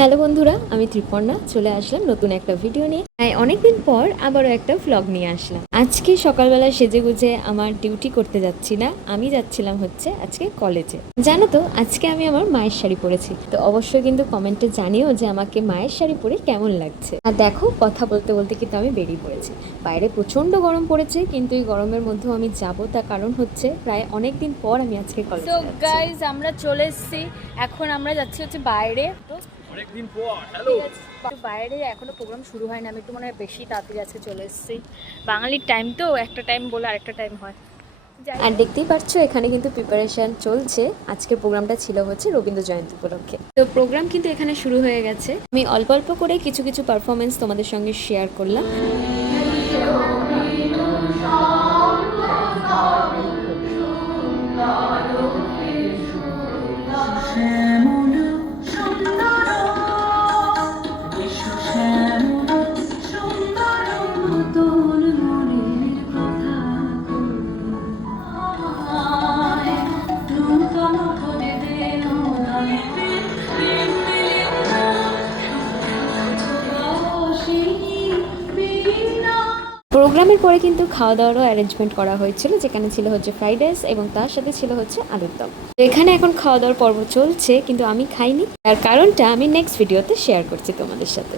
Hello বন্ধুরা, আমি ত্রিপর্ণা চলে আসলাম নতুন একটা ভিডিও নিয়ে। অনেকদিন পর আবারও একটা ভ্লগ নিয়ে আসলাম। আজকে সকালবেলা সেজেগুজে আমার ডিউটি করতে যাচ্ছি না, আমি যাচ্ছিলাম হচ্ছে আজকে কলেজে। জানো তো, আজকে আমি আমার মায়ের শাড়ি পরেছি। তো অবশ্যই কিন্তু কমেন্টে জানিও যে আমাকে মায়ের শাড়ি পরে কেমন লাগছে। আর দেখো, কথা বলতে বলতে কিন্তু আমি বেরিয়ে পড়েছি। বাইরে প্রচন্ড গরম পড়েছে, কিন্তু এই গরমের মধ্যেও আমি যাবো, তার কারণ হচ্ছে প্রায় অনেকদিন পর আমি আজকে কলেজে যাচ্ছি। গাইজ আমরা চলে এসেছি, এখন আমরা যাচ্ছি হচ্ছে বাইরে। অনেকদিন পর হ্যালো বাইরে এখনো প্রোগ্রাম শুরু হয়নি, আমি একটু মনে হয় বেশি তাড়াতাড়ি আজকে চলে এসেছি। বাঙালির টাইম তো, একটা টাইম বলে আরেকটা টাইম হয়। আর দেখতেই পাচ্ছ এখানে কিন্তু প্রিপারেশন চলছে। আজকের প্রোগ্রামটা ছিল হচ্ছে রবীন্দ্র জয়ন্তী উপলক্ষে। তো প্রোগ্রাম কিন্তু এখানে শুরু হয়ে গেছে। আমি অল্প অল্প করে কিছু কিছু পারফরমেন্স তোমাদের সঙ্গে শেয়ার করলাম। প্রোগ্রামের পরে কিন্তু খাওয়া দাওয়ারও অ্যারেঞ্জমেন্ট করা হয়েছিল, যেখানে ছিল হচ্ছে ফ্রাইড রাইস এবং তার সাথে ছিল হচ্ছে আলুর দম। তো এখানে এখন খাওয়া দাওয়ার পর্ব চলছে, কিন্তু আমি খাইনি। তার কারণটা আমি নেক্সট ভিডিওতে শেয়ার করছি তোমাদের সাথে।